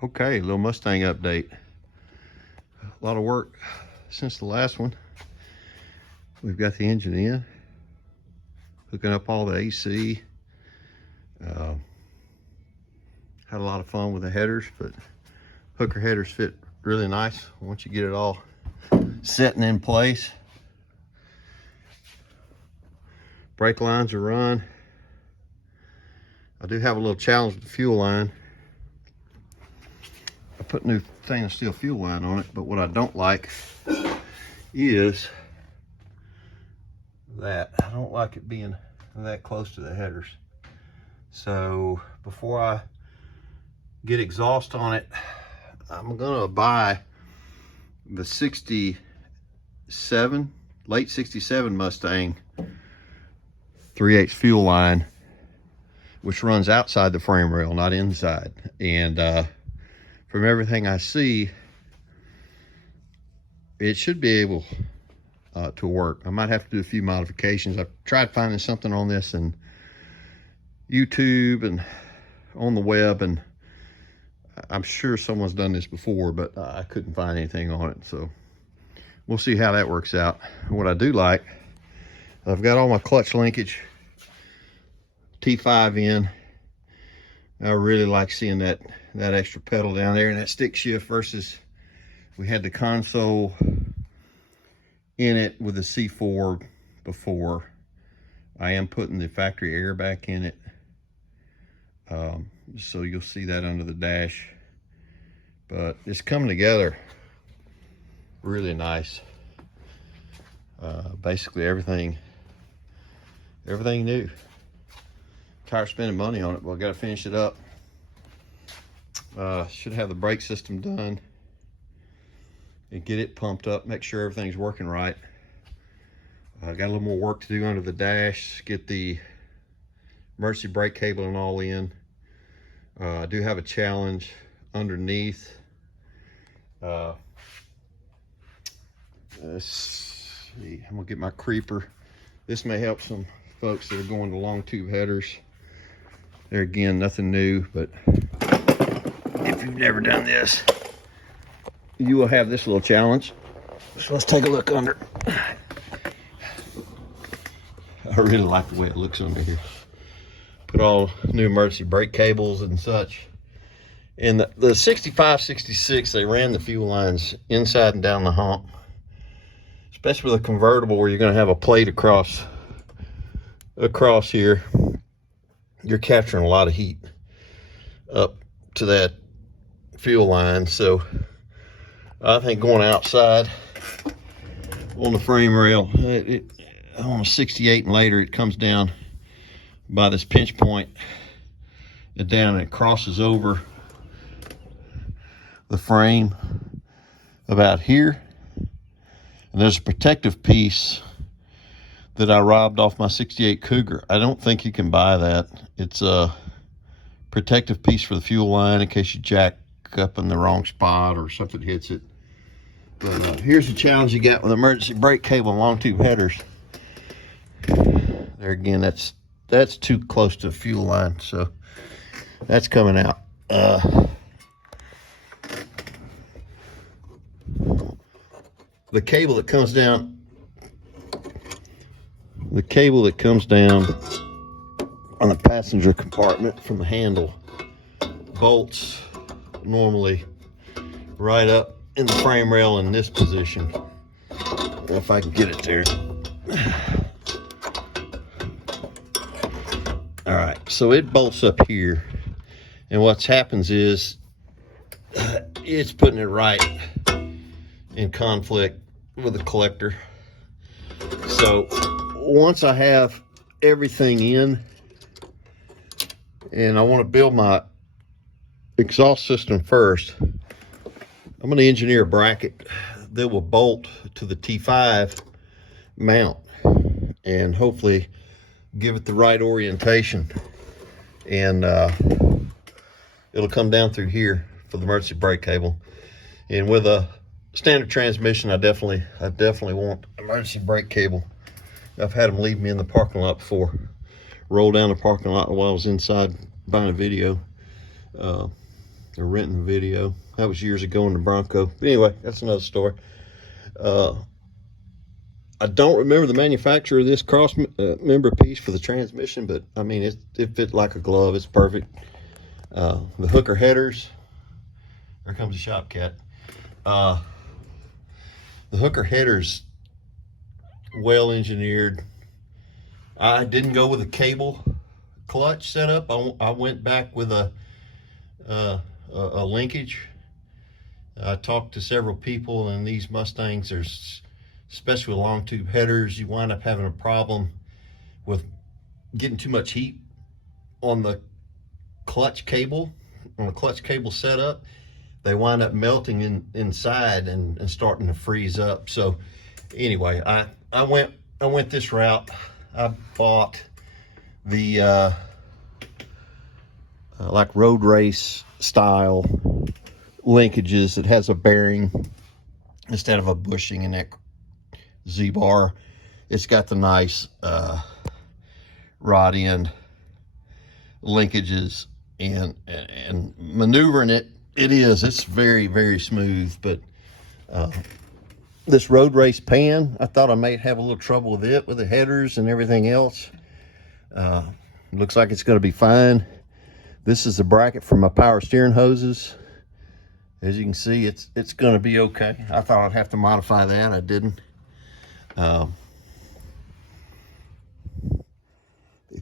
Okay, little Mustang update. A lot of work since the last one. We've got the engine in, hooking up all the AC. Had a lot of fun with the headers, but hooker headers fit really nice once you get it all setting in place. Brake lines are run. I do have a little challenge with the fuel line. I put new stainless steel fuel line on it, but what I don't like is that I don't like it being that close to the headers. So before I get exhaust on it, I'm gonna buy the 67, late 67 Mustang 3/8 fuel line, which runs outside the frame rail, not inside. And from everything I see, it should be able to work. I might have to do a few modifications. I've tried finding something on this in YouTube and on the web, and I'm sure someone's done this before, but I couldn't find anything on it. So we'll see how that works out. What I do like, I've got all my clutch linkage T5 in. I really like seeing that extra pedal down there and that stick shift versus we had the console in it with the C4 before. I am putting the factory air back in it. So you'll see that under the dash, but it's coming together really nice. Basically everything new. Tired of spending money on it, but I gotta finish it up. Should have the brake system done and get it pumped up, make sure everything's working right. I got a little more work to do under the dash, get the emergency brake cable and all in. I do have a challenge underneath. Let's see, I'm gonna get my creeper. This may help some folks that are going to long tube headers. There again, nothing new, but if you've never done this, you will have this little challenge. So let's take a look under. I really like the way it looks under here. Put all new emergency brake cables and such. In the 65, 66, they ran the fuel lines inside and down the hump, especially with a convertible where you're gonna have a plate across here. You're capturing a lot of heat up to that fuel line. So I think going outside on the frame rail, on a 68 and later, it comes down by this pinch point and down, and it crosses over the frame about here. And there's a protective piece that I robbed off my 68 Cougar. I don't think you can buy that. It's a protective piece for the fuel line in case you jack up in the wrong spot or something hits it. But here's the challenge you got with emergency brake cable and long tube headers. There again, that's too close to the fuel line, so that's coming out. The cable that comes down on the passenger compartment from the handle bolts normally right up in the frame rail in this position. If I can get it there. All right, so it bolts up here, and what happens is it's putting it right in conflict with the collector. So once I have everything in and I want to build my exhaust system first, I'm going to engineer a bracket that will bolt to the T5 mount and hopefully give it the right orientation, and it'll come down through here for the emergency brake cable. And with a standard transmission, I definitely want emergency brake cable. I've had them leave me in the parking lot before. Roll down the parking lot while I was inside buying a video. They're renting video. That was years ago in the Bronco. But anyway, that's another story. I don't remember the manufacturer of this cross member piece for the transmission, but I mean, it fit like a glove. It's perfect. The hooker headers. There comes the shop cat. The hooker headers, well engineered. I didn't go with a cable clutch setup. I went back with a linkage. I talked to several people, and these Mustangs, especially with long tube headers, you wind up having a problem with getting too much heat on the clutch cable. On the clutch cable setup, they wind up melting inside and starting to freeze up. So anyway, I went this route. I bought the like road race style linkages that has a bearing instead of a bushing in that Z-bar. It's got the nice rod end linkages, and maneuvering it's very, very smooth. But this road race pan, I thought I might have a little trouble with it, with the headers and everything else. Looks like it's going to be fine. This is the bracket for my power steering hoses. As you can see, it's going to be okay. I thought I'd have to modify that. I didn't. It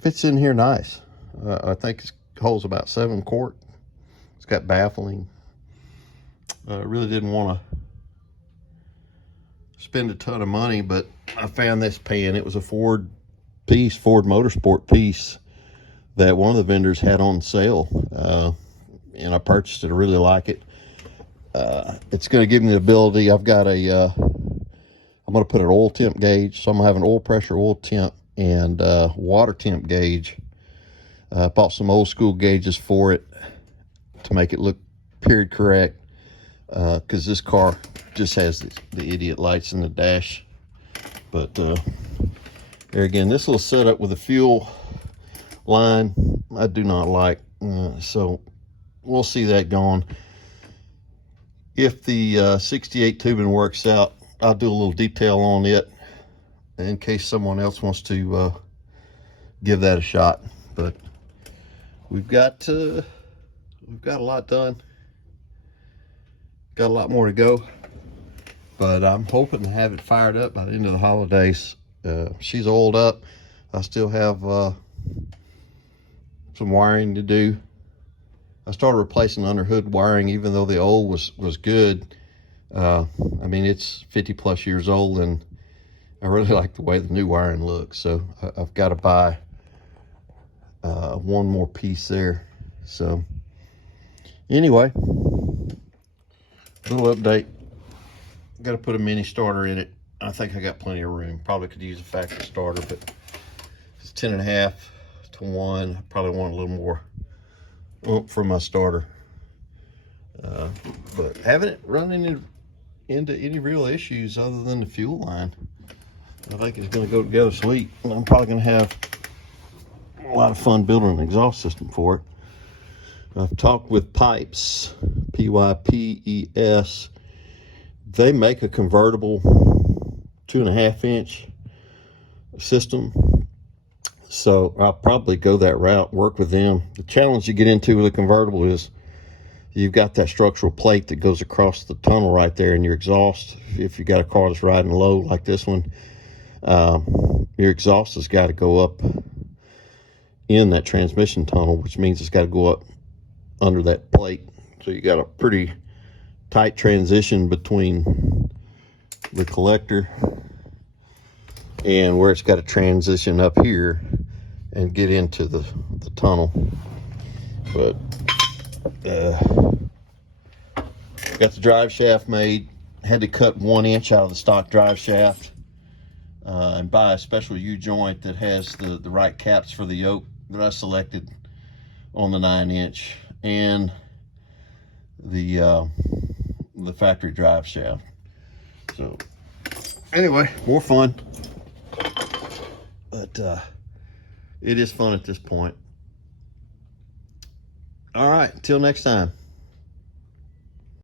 fits in here nice. I think it holds about 7 quart. It's got baffling. I really didn't want to spend a ton of money, but I found this pan. It was a Ford Motorsport piece that one of the vendors had on sale, and I purchased it. I really like it. It's going to give me the ability. I've got I'm going to put an oil temp gauge, so I'm going to have an oil pressure, oil temp, and water temp gauge. I bought some old school gauges for it to make it look period correct, because this car just has the idiot lights in the dash. But there again, this little setup with a fuel line I do not like, so we'll see that going. If the 68 tubing works out, I'll do a little detail on it in case someone else wants to give that a shot. But we've got a lot done. Got a lot more to go, but I'm hoping to have it fired up by the end of the holidays. She's oiled up. I still have some wiring to do. I started replacing under hood wiring, even though the old was good. I mean, it's 50 plus years old, and I really like the way the new wiring looks. So I've got to buy one more piece there. So anyway, little update. Got to put a mini starter in it. I think I got plenty of room. Probably could use a factory starter, but it's 10.5 to 1. I probably want a little more for my starter. But haven't run into any real issues other than the fuel line. I think it's going to go together sweet. And I'm probably going to have a lot of fun building an exhaust system for it. I've talked with Pipes, P-Y-P-E-S. They make a convertible 2.5 inch system. So I'll probably go that route, work with them. The challenge you get into with a convertible is you've got that structural plate that goes across the tunnel right there in your exhaust. If you got a car that's riding low like this one, your exhaust has got to go up in that transmission tunnel, which means it's got to go up under that plate. So you got a pretty tight transition between the collector and where it's got to transition up here and get into the tunnel. But got the drive shaft made. Had to cut 1 inch out of the stock drive shaft and buy a special U-joint that has the right caps for the yoke that I selected on the 9 inch and the factory drive shaft. So anyway, more fun. But it is fun at this point. All right, until next time.